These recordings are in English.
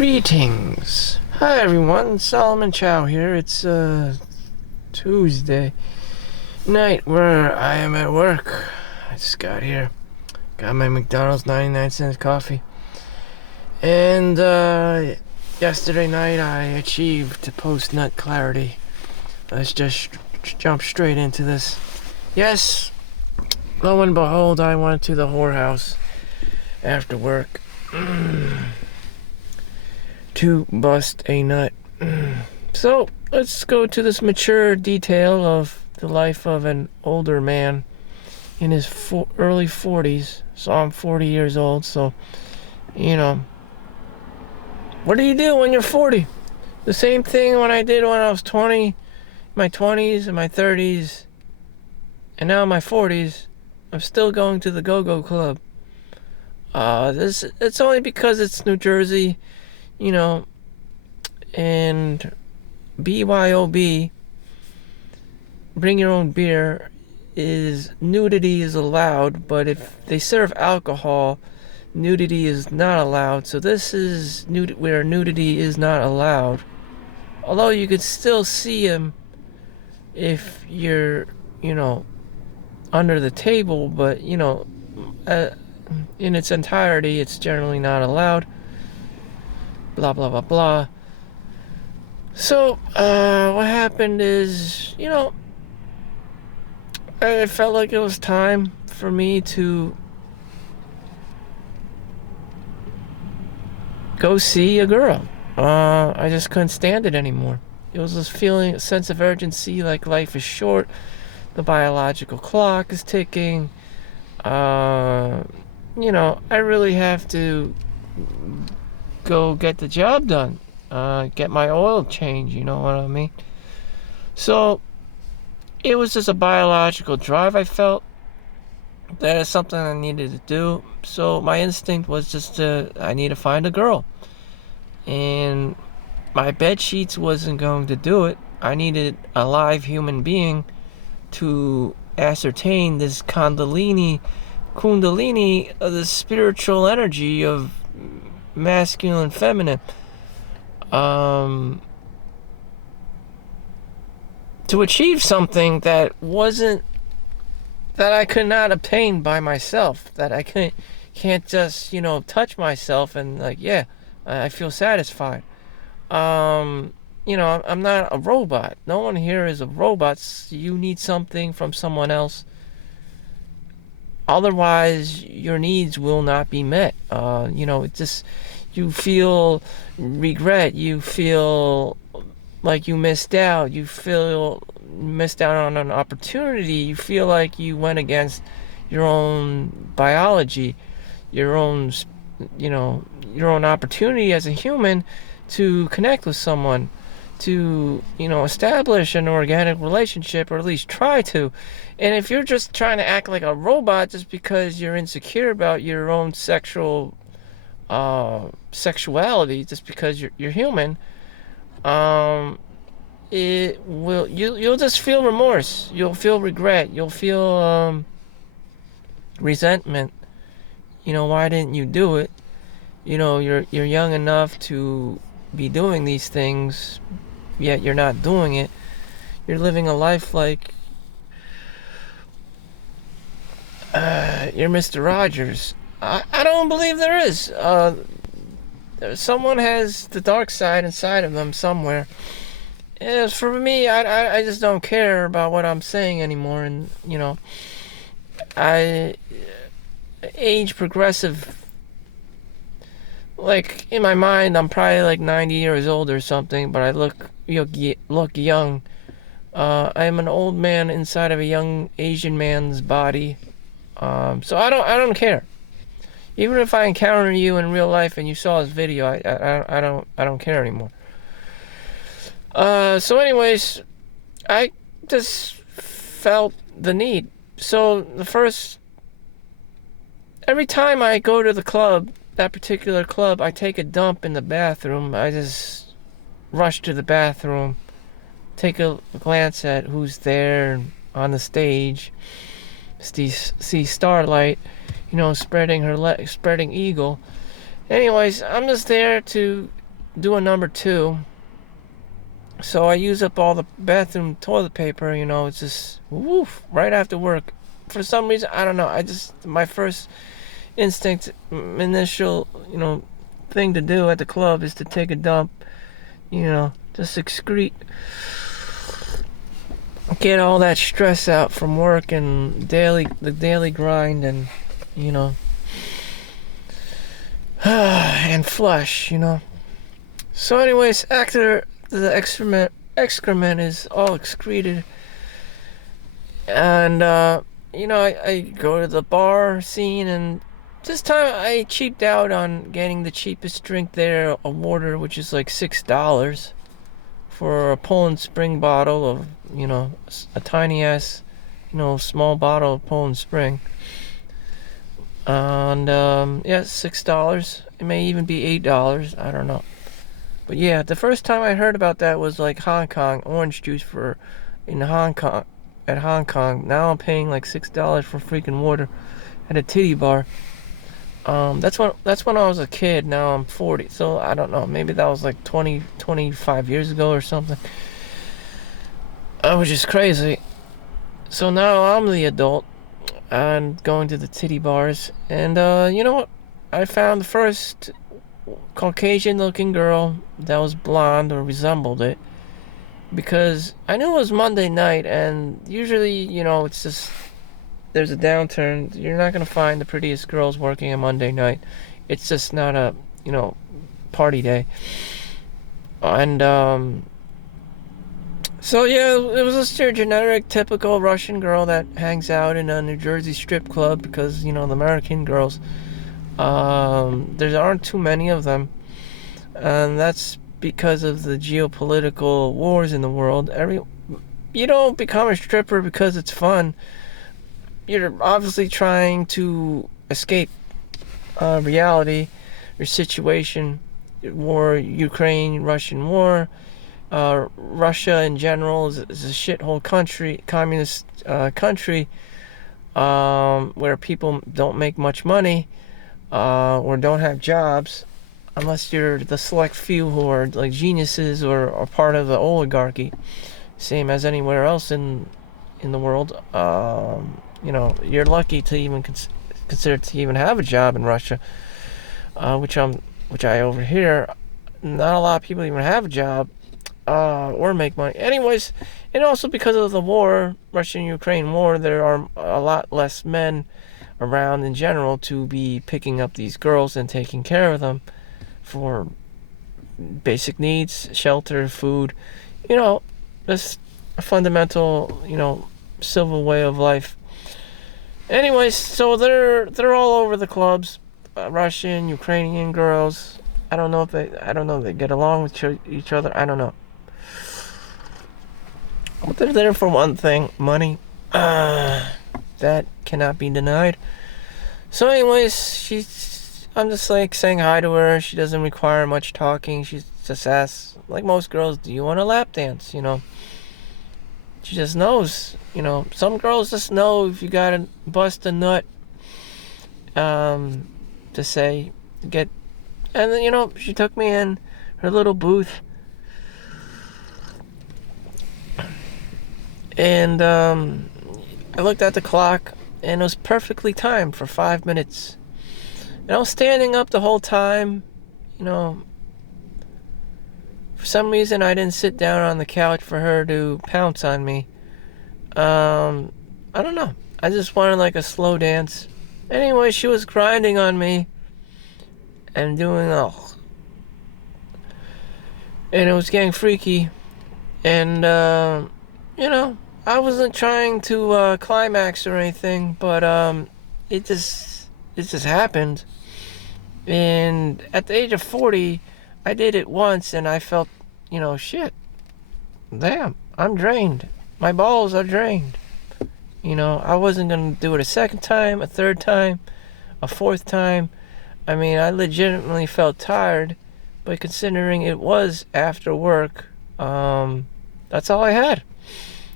Greetings. Hi everyone, Solomon Chau here. It's Tuesday night where I am at work. I just got here. Got my McDonald's 99-cent coffee. And yesterday night I achieved post-nut clarity. Let's just jump straight into this. Yes, lo and behold, I went to the whorehouse after work. To bust a nut. So let's go to this mature detail of the life of an older man in his early 40s. So I'm 40 years old, so what do you do when you're 40? The same thing when I did when I was 20, my 20s and my 30s, and now in my 40s. I'm still going to the go-go club. It's only because it's New Jersey, and BYOB, bring your own beer, is nudity is allowed, but if they serve alcohol, nudity is not allowed. So this is where nudity is not allowed. Although you could still see him if you're, under the table, but, in its entirety, it's generally not allowed. Blah, blah, blah, blah. So, what happened is, I felt like it was time for me to go see a girl. I just couldn't stand it anymore. It was this feeling, a sense of urgency, like life is short, the biological clock is ticking. I really have to go get the job done, get my oil changed, you know what I mean? So it was just a biological drive. I felt that it's something I needed to do. So my instinct was I need to find a girl. And my bed sheets wasn't going to do it. I needed a live human being to ascertain this kundalini of the spiritual energy of masculine, feminine, to achieve something that I could not obtain by myself, that I can't just touch myself and I feel satisfied. I'm not a robot. No one here is a robot. You need something from someone else. Otherwise, your needs will not be met. You feel regret. You feel like you missed out. You feel missed out on an opportunity. You feel like you went against your own biology, your own opportunity as a human to connect with someone, to establish an organic relationship, or at least try to. And if you're just trying to act like a robot just because you're insecure about your own sexuality, just because you're human, you'll just feel remorse, you'll feel regret, you'll feel resentment. Why didn't you do it? You're young enough to be doing these things, yet you're not doing it. You're living a life like you're Mr. Rogers. I don't believe there is. Someone has the dark side inside of them somewhere. As for me, I just don't care about what I'm saying anymore. And I age progressive. Like, in my mind, I'm probably like 90 years old or something, but I look young. I am an old man inside of a young Asian man's body. So I don't care. Even if I encounter you in real life and you saw this video, I don't care anymore. So anyways, I just felt the need. So every time I go to the club, that particular club, I take a dump in the bathroom. I just rush to the bathroom, take a glance at who's there on the stage, see Starlight, spreading eagle. Anyways, I'm just there to doing number 2. So I use up all the bathroom toilet paper, it's just woof right after work. For some reason, I don't know. My first instinct, initial, thing to do at the club is to take a dump, just excrete, get all that stress out from work and the daily grind, and, and flush, So anyways, after the excrement is all excreted, and I go to the bar scene, and this time I cheaped out on getting the cheapest drink there, a water, which is like $6 for a Poland Spring bottle of, a tiny ass, small bottle of Poland Spring. And yeah, $6. It may even be $8. I don't know. But yeah, the first time I heard about that was like Hong Kong, orange juice in Hong Kong, at Hong Kong. Now I'm paying like $6 for freaking water at a titty bar. That's when I was a kid. Now I'm 40, so I don't know. Maybe that was like 25 years ago or something. I was just crazy. So now I'm the adult and going to the titty bars, and you know what? I found the first Caucasian-looking girl that was blonde or resembled it, because I knew it was Monday night, and usually, it's just there's a downturn. You're not gonna find the prettiest girls working on Monday night. It's just not a party day. And so yeah, it was just your generic, typical Russian girl that hangs out in a New Jersey strip club, because the American girls, there aren't too many of them, and that's because of the geopolitical wars in the world. You don't become a stripper because it's fun. You're obviously trying to escape reality, your situation, war, Ukraine, Russian war. Russia in general is a shithole country, communist country, where people don't make much money, or don't have jobs, unless you're the select few who are like geniuses or part of the oligarchy, same as anywhere else in the world. You're lucky to even consider to even have a job in Russia, which I overhear. Not a lot of people even have a job or make money. Anyways, and also because of the war, Russian-Ukraine war, there are a lot less men around in general to be picking up these girls and taking care of them for basic needs, shelter, food, just a fundamental, civil way of life. Anyways, so they're all over the clubs, Russian, Ukrainian girls. I don't know if they get along with each other. I don't know. But they're there for one thing, money. That cannot be denied. So anyways, I'm just like saying hi to her. She doesn't require much talking. She just asks, like most girls, do you want a lap dance? She just knows. Some girls just know if you gotta bust a nut, to say, get. And then, she took me in her little booth. And I looked at the clock, and it was perfectly timed for 5 minutes. And I was standing up the whole time. For some reason, I didn't sit down on the couch for her to pounce on me. I don't know. I just wanted like a slow dance. Anyway, she was grinding on me and doing and it was getting freaky. And I wasn't trying to climax or anything, but it just happened. And at the age of 40, I did it once, and I felt, shit, damn, I'm drained. My balls are drained. I wasn't going to do it a second time, a third time, a fourth time. I mean, I legitimately felt tired, but considering it was after work, that's all I had.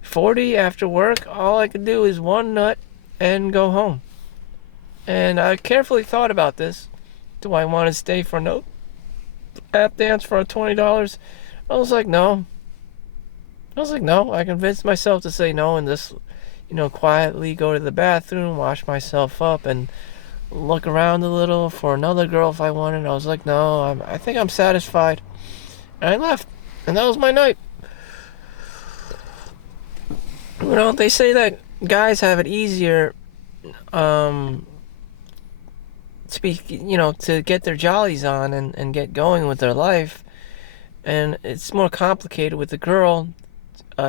40 after work, all I could do is one nut and go home. And I carefully thought about this. Do I want to stay for lap dance for $20. I was like, no. I convinced myself to say no and just, quietly go to the bathroom, wash myself up, and look around a little for another girl if I wanted. I was like, no, I think I'm satisfied. And I left. And that was my night. They say that guys have it easier to get their jollies on and get going with their life. And it's more complicated with the girl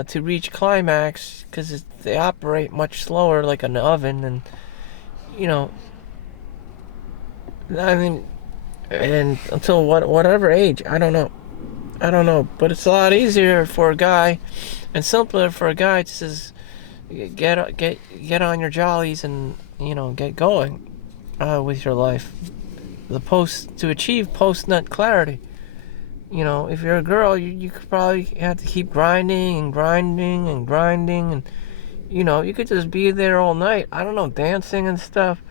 to reach climax because they operate much slower like an oven. And, I mean, and until whatever age, I don't know. But it's a lot easier for a guy and simpler for a guy to just get on your jollies and, get going with your life. To achieve post-nut clarity. If you're a girl, you could probably have to keep grinding and grinding and grinding, and you could just be there all night. I don't know, dancing and stuff.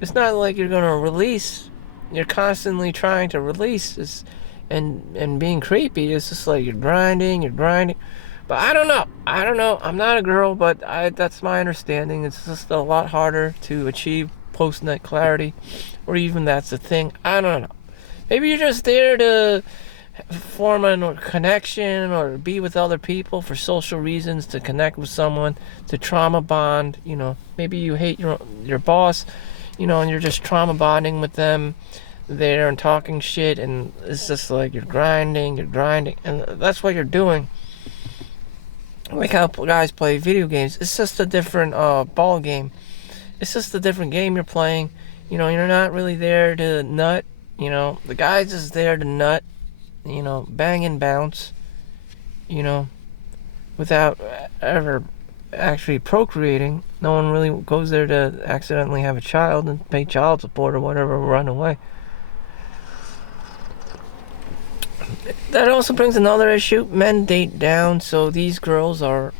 It's not like you're gonna release. You're constantly trying to release this, and being creepy. It's just like you're grinding. But I don't know. I'm not a girl, but that's my understanding. It's just a lot harder to achieve post-nut clarity, or even that's a thing. I don't know. Maybe you're just there to form a connection or be with other people for social reasons, to connect with someone, to trauma bond. Maybe you hate your boss, and you're just trauma bonding with them there and talking shit, and it's just like you're grinding, and that's what you're doing. Like how guys play video games. It's just a different ball game. It's just a different game you're playing. You're not really there to nut. The guy's just there to nut. Bang and bounce. Without ever actually procreating. No one really goes there to accidentally have a child and pay child support or whatever, run away. That also brings another issue. Men date down, so these girls are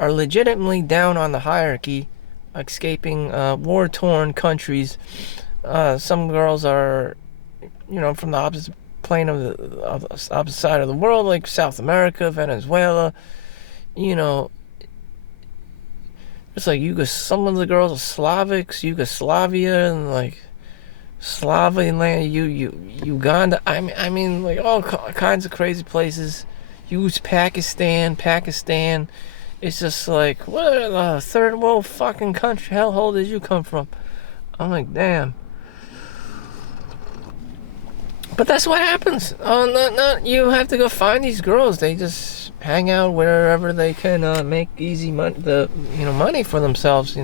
legitimately down on the hierarchy, escaping war-torn countries. Some girls are, from the opposite plane of the opposite side of the world, like South America, Venezuela. It's like some of the girls are Slavics, Yugoslavia, and like Slavian land, Uganda. I mean, like all kinds of crazy places. Pakistan. It's just like, what third world fucking country hellhole did you come from? I'm like, damn. But that's what happens. Not you have to go find these girls. They just hang out wherever they can make easy money for themselves.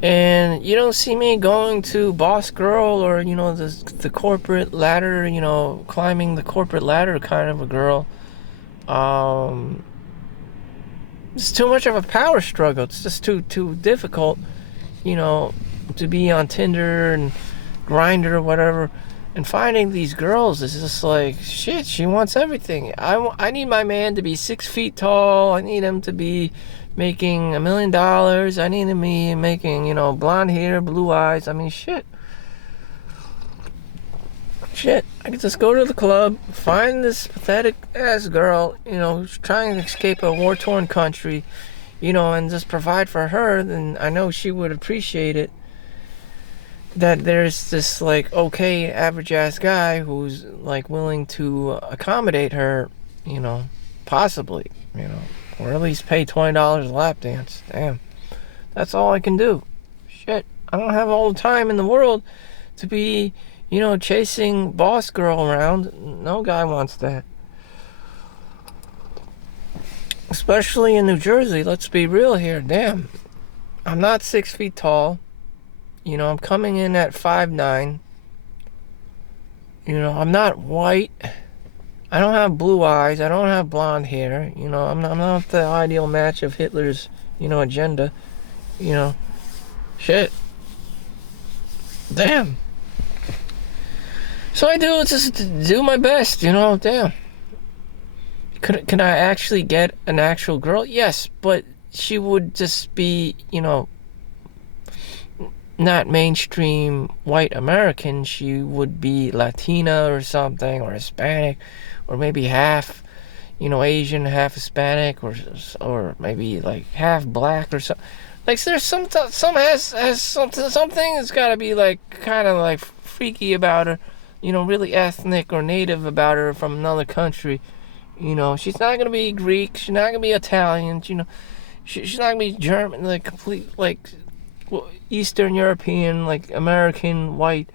And you don't see me going to boss girl or the corporate ladder. Climbing the corporate ladder kind of a girl. It's too much of a power struggle. It's just too difficult, to be on Tinder and Grindr or whatever. And finding these girls is just like, shit, she wants everything. I need my man to be 6 feet tall. I need him to be making $1 million. I need him to be making, blonde hair, blue eyes. I mean, shit. I could just go to the club, find this pathetic ass girl, who's trying to escape a war-torn country, and just provide for her. Then I know she would appreciate it. That there's this like okay average ass guy who's like willing to accommodate her, possibly, or at least pay $20 a lap dance. Damn, that's all I can do. Shit, I don't have all the time in the world to be, chasing boss girl around. No guy wants that. Especially in New Jersey. Let's be real here. Damn, I'm not 6 feet tall. I'm coming in at 5'9". I'm not white. I don't have blue eyes. I don't have blonde hair. I'm not the ideal match of Hitler's, agenda. Shit. Damn. So I just do my best, damn. Can I actually get an actual girl? Yes, but she would just be, not mainstream white American. She would be Latina or something, or Hispanic, or maybe half, Asian, half Hispanic, or maybe like half black or something. Like there's some has something that's got to be like kind of like freaky about her, really ethnic or native about her from another country. She's not gonna be Greek. She's not gonna be Italian. She's not gonna be German, like complete like Eastern European, like American white.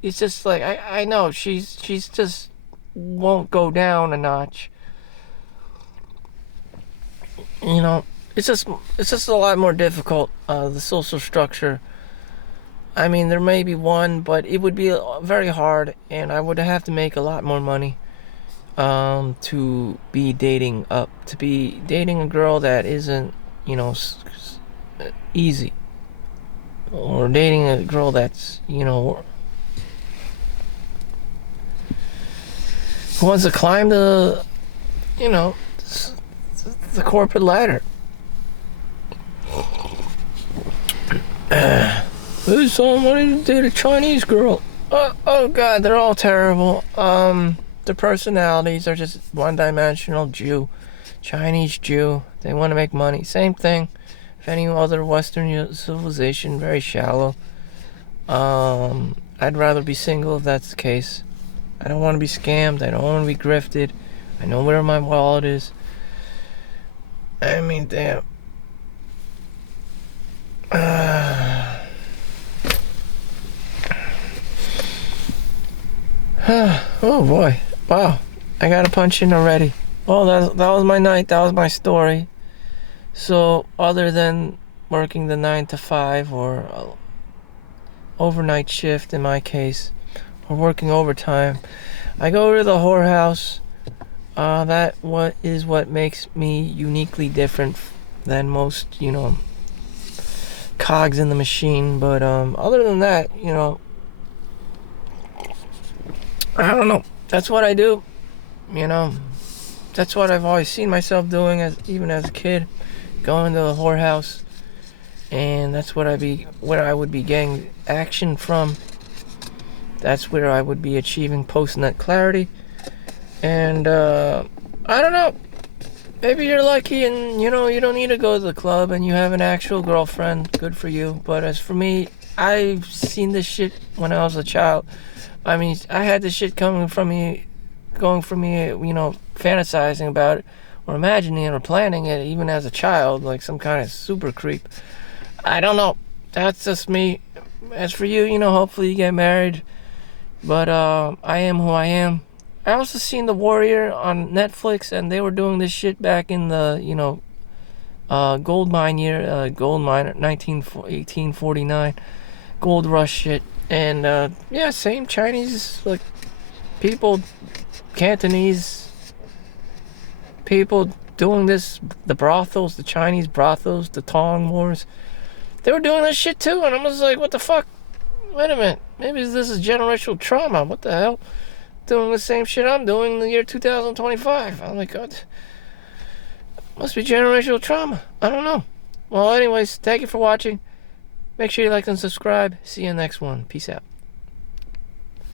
It's just like I know she's just won't go down a notch. It's just a lot more difficult. The social structure. I mean, there may be one, but it would be very hard, and I would have to make a lot more money to be dating a girl that isn't, easy, or dating a girl that's, who wants to climb the corporate ladder. Someone wanted to date a Chinese girl. Oh God, they're all terrible. Their personalities are just one-dimensional. Chinese Jew. They want to make money. Same thing. If any other Western civilization, very shallow. I'd rather be single if that's the case. I don't want to be scammed. I don't want to be grifted. I know where my wallet is. I mean, damn. Oh boy. Wow. I gotta punch in already. Well, that was my night. That was my story. So, other than working the 9 to 5 or overnight shift in my case, or working overtime, I go to the whorehouse. That is what makes me uniquely different than most, cogs in the machine. But other than that, I don't know. That's what I do. That's what I've always seen myself doing, even as a kid, going to the whorehouse, and that's where I would be getting action from. That's where I would be achieving post-nut clarity. And I don't know. Maybe you're lucky and you don't need to go to the club and you have an actual girlfriend. Good for you. But as for me, I've seen this shit when I was a child. I mean, I had this shit going from me, fantasizing about it, or imagining it, or planning it, even as a child, like some kind of super creep. I don't know. That's just me. As for you, hopefully you get married. But I am who I am. I also seen The Warrior on Netflix, and they were doing this shit back in the, gold mine year, 1849, gold rush shit. And, same Chinese, like, people, Cantonese people doing this, the brothels, the Chinese brothels, the Tong Wars. They were doing this shit too, and I was like, what the fuck? Wait a minute, maybe this is generational trauma. What the hell? Doing the same shit I'm doing in the year 2025. I'm like, God, must be generational trauma. I don't know. Well, anyways, thank you for watching. Make sure you like and subscribe. See you next one. Peace out.